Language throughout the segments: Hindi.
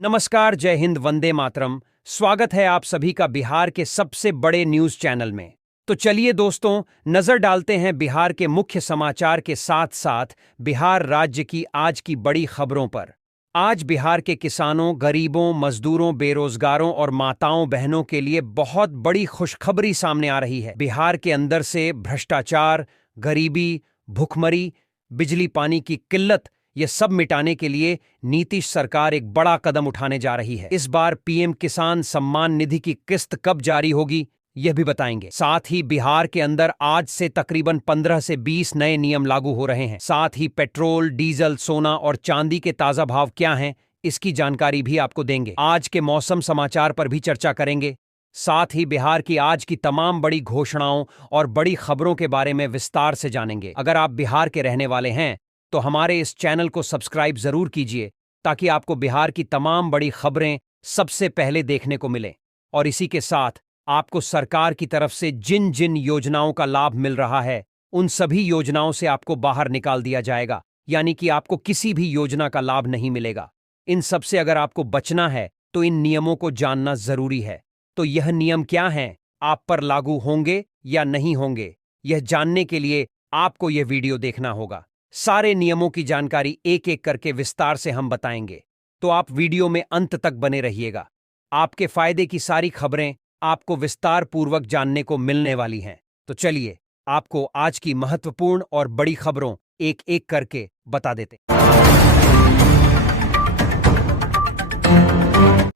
नमस्कार, जय हिंद, वंदे मातरम। स्वागत है आप सभी का बिहार के सबसे बड़े न्यूज चैनल में। तो चलिए दोस्तों, नजर डालते हैं बिहार के मुख्य समाचार के साथ साथ बिहार राज्य की आज की बड़ी खबरों पर। आज बिहार के किसानों, गरीबों, मजदूरों, बेरोजगारों और माताओं बहनों के लिए बहुत बड़ी खुशखबरी सामने आ रही है। बिहार के अंदर से भ्रष्टाचार, गरीबी, भुखमरी, बिजली पानी की किल्लत, ये सब मिटाने के लिए नीतीश सरकार एक बड़ा कदम उठाने जा रही है। इस बार पीएम किसान सम्मान निधि की किस्त कब जारी होगी, यह भी बताएंगे। साथ ही बिहार के अंदर आज से तकरीबन 15 से 20 नए नियम लागू हो रहे हैं। साथ ही पेट्रोल, डीजल, सोना और चांदी के ताजा भाव क्या हैं, इसकी जानकारी भी आपको देंगे। आज के मौसम समाचार पर भी चर्चा करेंगे। साथ ही बिहार की आज की तमाम बड़ी घोषणाओं और बड़ी खबरों के बारे में विस्तार से जानेंगे। अगर आप बिहार के रहने वाले हैं तो हमारे इस चैनल को सब्सक्राइब जरूर कीजिए ताकि आपको बिहार की तमाम बड़ी खबरें सबसे पहले देखने को मिले। और इसी के साथ आपको सरकार की तरफ से जिन जिन योजनाओं का लाभ मिल रहा है, उन सभी योजनाओं से आपको बाहर निकाल दिया जाएगा, यानी कि आपको किसी भी योजना का लाभ नहीं मिलेगा। इन सब से अगर आपको बचना है तो इन नियमों को जानना जरूरी है। तो यह नियम क्या हैं, आप पर लागू होंगे या नहीं होंगे, यह जानने के लिए आपको यह वीडियो देखना होगा। सारे नियमों की जानकारी एक एक करके विस्तार से हम बताएंगे, तो आप वीडियो में अंत तक बने रहिएगा। आपके फायदे की सारी खबरें आपको विस्तार पूर्वक जानने को मिलने वाली हैं। तो चलिए आपको आज की महत्वपूर्ण और बड़ी खबरों एक एक करके बता देते।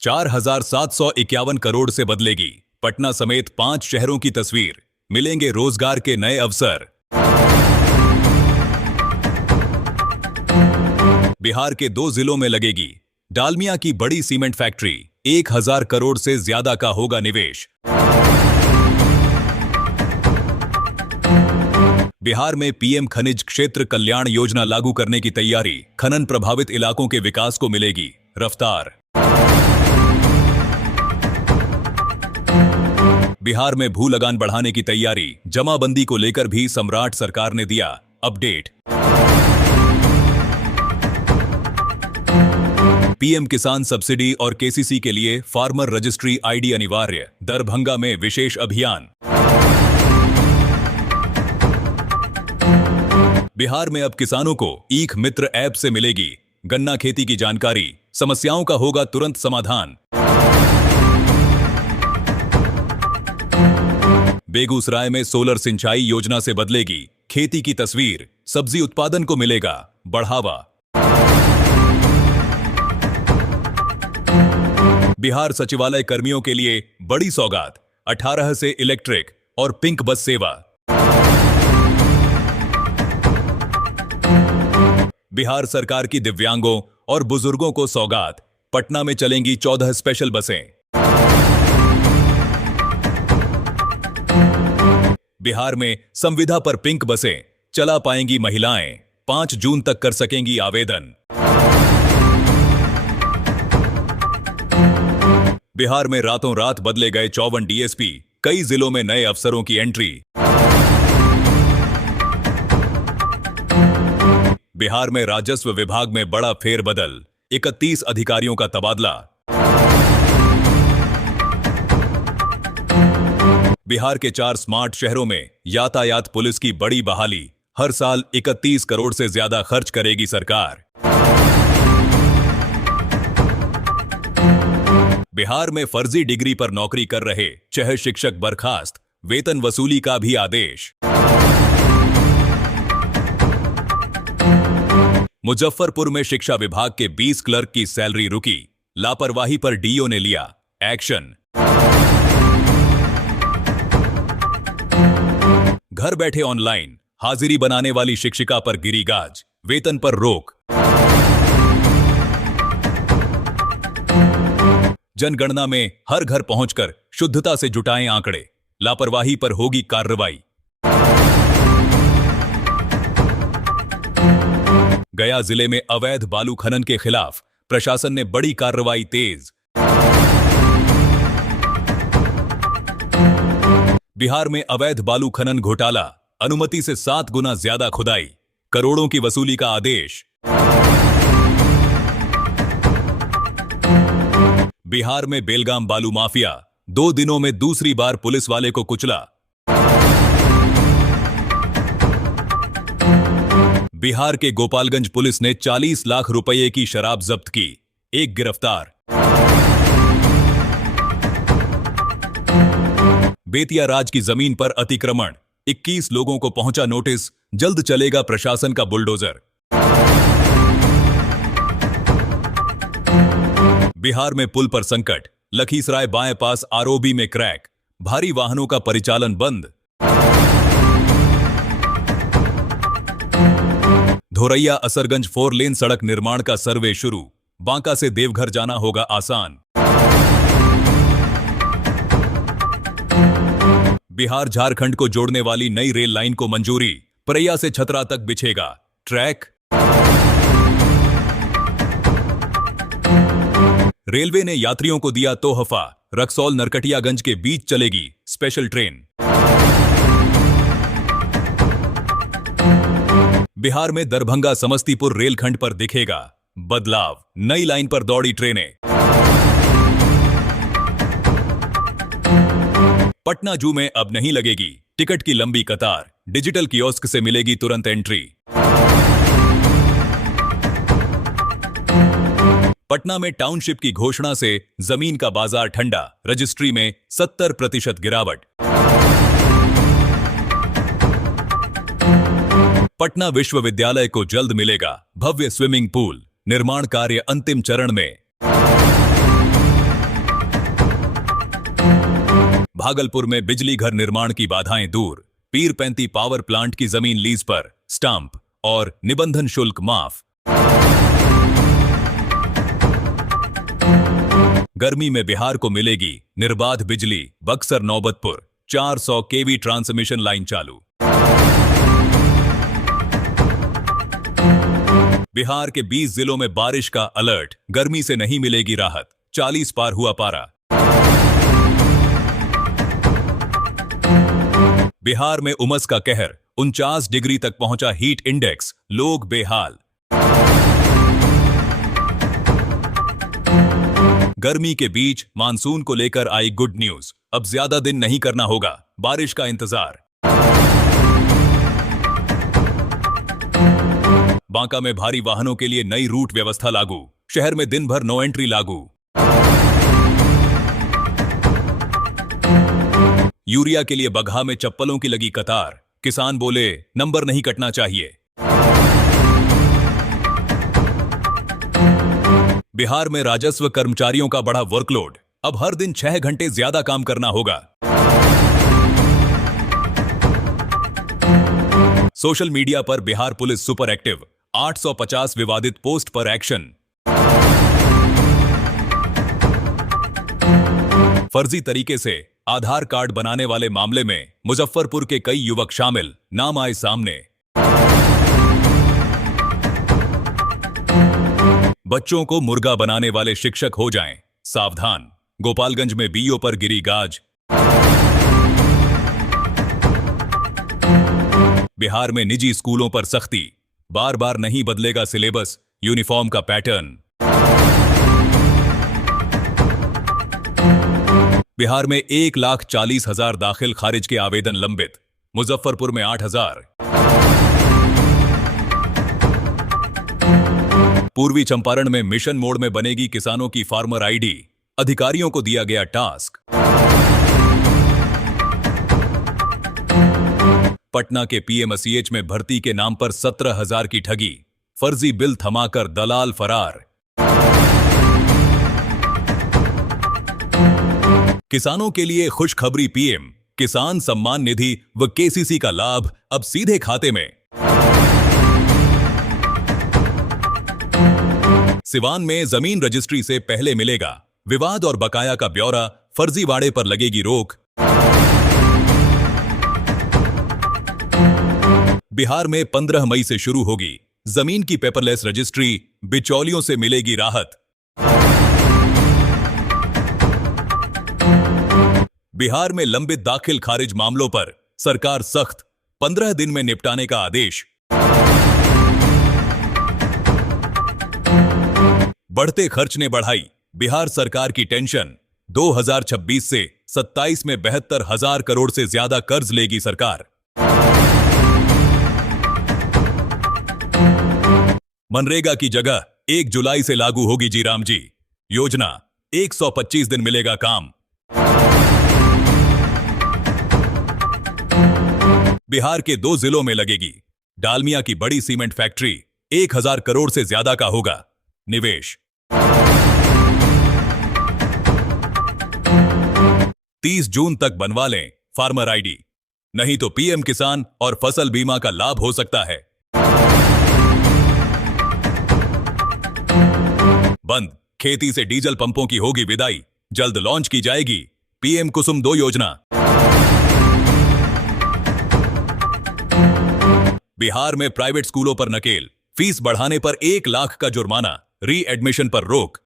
4,751 करोड़ से बदलेगी पटना समेत 5 शहरों की तस्वीर, मिलेंगे रोजगार के नए अवसर। बिहार के 2 जिलों में लगेगी डालमिया की बड़ी सीमेंट फैक्ट्री, 1,000 करोड़ से ज्यादा का होगा निवेश। बिहार में पीएम खनिज क्षेत्र कल्याण योजना लागू करने की तैयारी, खनन प्रभावित इलाकों के विकास को मिलेगी रफ्तार। बिहार में भू लगान बढ़ाने की तैयारी, जमाबंदी को लेकर भी सम्राट सरकार ने दिया अपडेट। पीएम किसान सब्सिडी और केसीसी के लिए फार्मर रजिस्ट्री आईडी अनिवार्य, दरभंगा में विशेष अभियान। बिहार में अब किसानों को ईख मित्र ऐप से मिलेगी गन्ना खेती की जानकारी, समस्याओं का होगा तुरंत समाधान। बेगूसराय में सोलर सिंचाई योजना से बदलेगी खेती की तस्वीर, सब्जी उत्पादन को मिलेगा बढ़ावा। बिहार सचिवालय कर्मियों के लिए बड़ी सौगात, 18 से इलेक्ट्रिक और पिंक बस सेवा। बिहार सरकार की दिव्यांगों और बुजुर्गों को सौगात, पटना में चलेंगी 14 स्पेशल बसें। बिहार में संविदा पर पिंक बसें चला पाएंगी महिलाएं, 5 जून तक कर सकेंगी आवेदन। बिहार में रातों रात बदले गए 54 डीएसपी, कई जिलों में नए अफसरों की एंट्री। बिहार में राजस्व विभाग में बड़ा फेरबदल, 31 अधिकारियों का तबादला। बिहार के 4 स्मार्ट शहरों में यातायात पुलिस की बड़ी बहाली, हर साल 31 करोड़ से ज्यादा खर्च करेगी सरकार। बिहार में फर्जी डिग्री पर नौकरी कर रहे 6 शिक्षक बर्खास्त, वेतन वसूली का भी आदेश। मुजफ्फरपुर में शिक्षा विभाग के 20 क्लर्क की सैलरी रुकी, लापरवाही पर डीओ ने लिया एक्शन। घर बैठे ऑनलाइन हाजिरी बनाने वाली शिक्षिका पर गिरी गाज, वेतन पर रोक। जनगणना में हर घर पहुंचकर शुद्धता से जुटाएं आंकड़े, लापरवाही पर होगी कार्रवाई। गया जिले में अवैध बालू खनन के खिलाफ प्रशासन ने बड़ी कार्रवाई तेज। बिहार में अवैध बालू खनन घोटाला, अनुमति से 7 गुना ज्यादा खुदाई, करोड़ों की वसूली का आदेश। बिहार में बेलगाम बालू माफिया 2 दिनों में दूसरी बार पुलिस वाले को कुचला। बिहार के गोपालगंज पुलिस ने 40 लाख रुपए की शराब जब्त की, एक गिरफ्तार। बेतिया राज की जमीन पर अतिक्रमण, 21 लोगों को पहुंचा नोटिस, जल्द चलेगा प्रशासन का बुलडोजर। बिहार में पुल पर संकट, लखीसराय बाएं पास आरओबी में क्रैक, भारी वाहनों का परिचालन बंद। धोरैया असरगंज 4 लेन सड़क निर्माण का सर्वे शुरू, बांका से देवघर जाना होगा आसान। बिहार झारखंड को जोड़ने वाली नई रेल लाइन को मंजूरी, परैया से छतरा तक बिछेगा ट्रैक। रेलवे ने यात्रियों को दिया तोहफा, रक्सौल नरकटियागंज के बीच चलेगी स्पेशल ट्रेन। बिहार में दरभंगा समस्तीपुर रेलखंड पर दिखेगा बदलाव, नई लाइन पर दौड़ी ट्रेनें। पटना जू में अब नहीं लगेगी टिकट की लंबी कतार, डिजिटल कियोस्क से मिलेगी तुरंत एंट्री। पटना में टाउनशिप की घोषणा से जमीन का बाजार ठंडा, रजिस्ट्री में 70% गिरावट। पटना विश्वविद्यालय को जल्द मिलेगा भव्य स्विमिंग पूल, निर्माण कार्य अंतिम चरण में। भागलपुर में बिजली घर निर्माण की बाधाएं दूर, पीरपैंती पावर प्लांट की जमीन लीज पर स्टांप और निबंधन शुल्क माफ। गर्मी में बिहार को मिलेगी निर्बाध बिजली, बक्सर नौबतपुर 400 केवी ट्रांसमिशन लाइन चालू। बिहार के 20 जिलों में बारिश का अलर्ट, गर्मी से नहीं मिलेगी राहत, 40 पार हुआ पारा। बिहार में उमस का कहर, 49 डिग्री तक पहुंचा हीट इंडेक्स, लोग बेहाल। गर्मी के बीच मानसून को लेकर आई गुड न्यूज, अब ज्यादा दिन नहीं करना होगा बारिश का इंतजार। बांका में भारी वाहनों के लिए नई रूट व्यवस्था लागू, शहर में दिन भर नो एंट्री लागू। यूरिया के लिए बगहा में चप्पलों की लगी कतार, किसान बोले नंबर नहीं कटना चाहिए। बिहार में राजस्व कर्मचारियों का बढ़ा वर्कलोड, अब हर दिन 6 घंटे ज्यादा काम करना होगा। सोशल मीडिया पर बिहार पुलिस सुपर एक्टिव, 850 विवादित पोस्ट पर एक्शन। फर्जी तरीके से आधार कार्ड बनाने वाले मामले में मुजफ्फरपुर के कई युवक शामिल, नाम आए सामने। बच्चों को मुर्गा बनाने वाले शिक्षक हो जाएं सावधान, गोपालगंज में बीओ पर गिरी गाज। बिहार में निजी स्कूलों पर सख्ती, बार बार नहीं बदलेगा सिलेबस, यूनिफॉर्म का पैटर्न। बिहार में 1,40,000 दाखिल खारिज के आवेदन लंबित, मुजफ्फरपुर में 8,000। पूर्वी चंपारण में मिशन मोड में बनेगी किसानों की फार्मर आईडी, अधिकारियों को दिया गया टास्क। पटना के पीएमसीएच में भर्ती के नाम पर 17,000 की ठगी, फर्जी बिल थमाकर दलाल फरार। किसानों के लिए खुशखबरी, पीएम किसान सम्मान निधि व केसीसी का लाभ अब सीधे खाते में। सिवान में जमीन रजिस्ट्री से पहले मिलेगा, विवाद और बकाया का ब्यौरा, फर्जीवाड़े पर लगेगी रोक। बिहार में 15 मई से शुरू होगी जमीन की पेपरलेस रजिस्ट्री, बिचौलियों से मिलेगी राहत। बिहार में लंबित दाखिल खारिज मामलों पर सरकार सख्त, 15 दिन में निपटाने का आदेश। बढ़ते खर्च ने बढ़ाई बिहार सरकार की टेंशन 2026 से 27 में 72,000 करोड़ से ज्यादा कर्ज लेगी सरकार। मनरेगा की जगह 1 जुलाई से लागू होगी जी राम जी योजना, 125 दिन मिलेगा काम। बिहार के 2 जिलों में लगेगी डालमिया की बड़ी सीमेंट फैक्ट्री, 1,000 करोड़ से ज्यादा का होगा निवेश। 30 जून तक बनवा लें फार्मर आईडी, नहीं तो पीएम किसान और फसल बीमा का लाभ हो सकता है बंद। खेती से डीजल पंपों की होगी विदाई, जल्द लॉन्च की जाएगी पीएम कुसुम 2 योजना। बिहार में प्राइवेट स्कूलों पर नकेल, फीस बढ़ाने पर 1 लाख का जुर्माना, री एडमिशन पर रोक।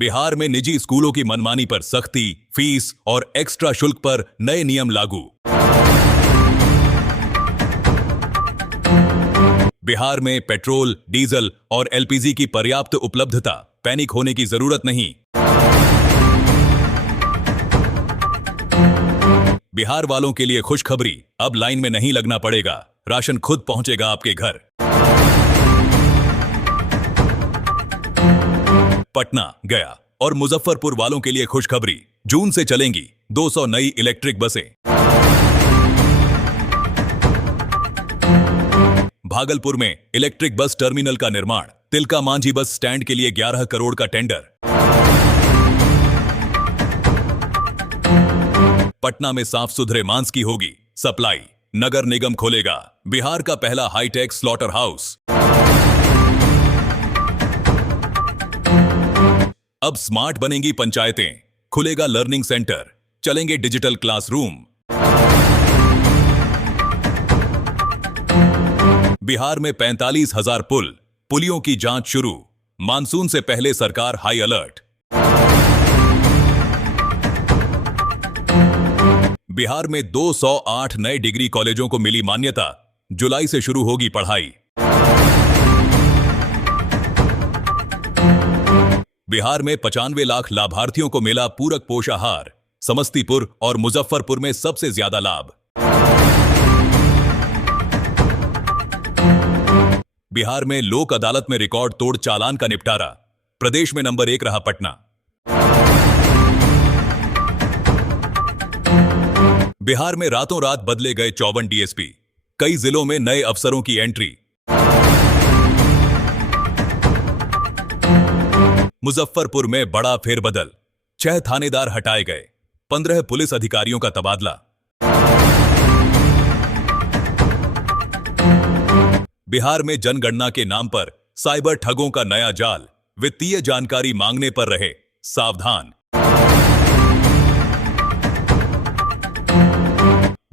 बिहार में निजी स्कूलों की मनमानी पर सख्ती, फीस और एक्स्ट्रा शुल्क पर नए नियम लागू। बिहार में पेट्रोल, डीजल और एलपीजी की पर्याप्त उपलब्धता, पैनिक होने की जरूरत नहीं। बिहार वालों के लिए खुशखबरी, अब लाइन में नहीं लगना पड़ेगा, राशन खुद पहुंचेगा आपके घर। पटना, गया और मुजफ्फरपुर वालों के लिए खुशखबरी, जून से चलेंगी 200 नई इलेक्ट्रिक बसें। भागलपुर में इलेक्ट्रिक बस टर्मिनल का निर्माण, तिलका मांझी बस स्टैंड के लिए 11 करोड़ का टेंडर। पटना में साफ सुथरे मांस की होगी सप्लाई, नगर निगम खोलेगा बिहार का पहला हाईटेक स्लॉटर हाउस। अब स्मार्ट बनेंगी पंचायतें, खुलेगा लर्निंग सेंटर, चलेंगे डिजिटल क्लासरूम। बिहार में 45,000 पुल, पुलियों की जांच शुरू, मानसून से पहले सरकार हाई अलर्ट। बिहार में 208 नए डिग्री कॉलेजों को मिली मान्यता, जुलाई से शुरू होगी पढ़ाई। बिहार में 95 लाख लाभार्थियों को मिला पूरक पोषाहार, समस्तीपुर और मुजफ्फरपुर में सबसे ज्यादा लाभ। बिहार में लोक अदालत में रिकॉर्ड तोड़ चालान का निपटारा, प्रदेश में नंबर 1 रहा पटना। बिहार में रातों रात बदले गए 54 डीएसपी, कई जिलों में नए अफसरों की एंट्री। मुजफ्फरपुर में बड़ा फेरबदल, 6 थानेदार हटाए गए, 15 पुलिस अधिकारियों का तबादला। बिहार में जनगणना के नाम पर साइबर ठगों का नया जाल, वित्तीय जानकारी मांगने पर रहे सावधान।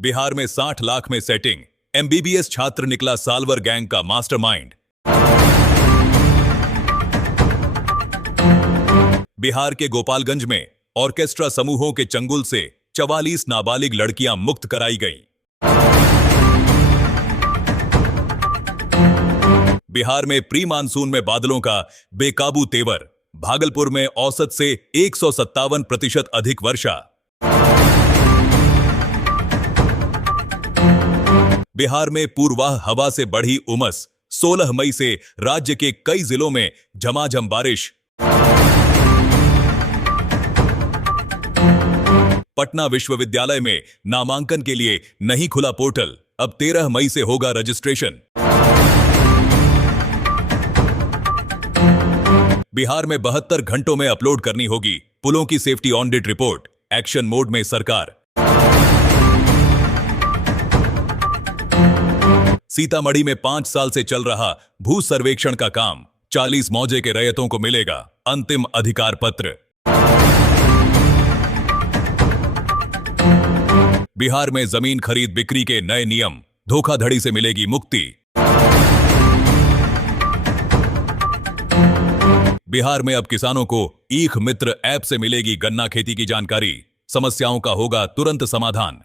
बिहार में 60 लाख में सेटिंग, एमबीबीएस छात्र निकला साल्वर गैंग का मास्टरमाइंड। बिहार के गोपालगंज में ऑर्केस्ट्रा समूहों के चंगुल से 44 नाबालिग लड़कियां मुक्त कराई गईं। बिहार में प्री मानसून में बादलों का बेकाबू तेवर, भागलपुर में औसत से 157% अधिक वर्षा। बिहार में पूर्वाह हवा से बढ़ी उमस, 16 मई से राज्य के कई जिलों में झमाझम बारिश। पटना विश्वविद्यालय में नामांकन के लिए नहीं खुला पोर्टल, अब 13 मई से होगा रजिस्ट्रेशन। बिहार में 72 घंटों में अपलोड करनी होगी पुलों की safety audit report, action mode में सरकार। सीतामढ़ी में 5 साल से चल रहा भू सर्वेक्षण का काम, 40 मौजे के रैयतों को मिलेगा अंतिम अधिकार पत्र। बिहार में जमीन खरीद बिक्री के नए नियम, धोखाधड़ी से मिलेगी मुक्ति। बिहार में अब किसानों को ईख मित्र ऐप से मिलेगी गन्ना खेती की जानकारी, समस्याओं का होगा तुरंत समाधान।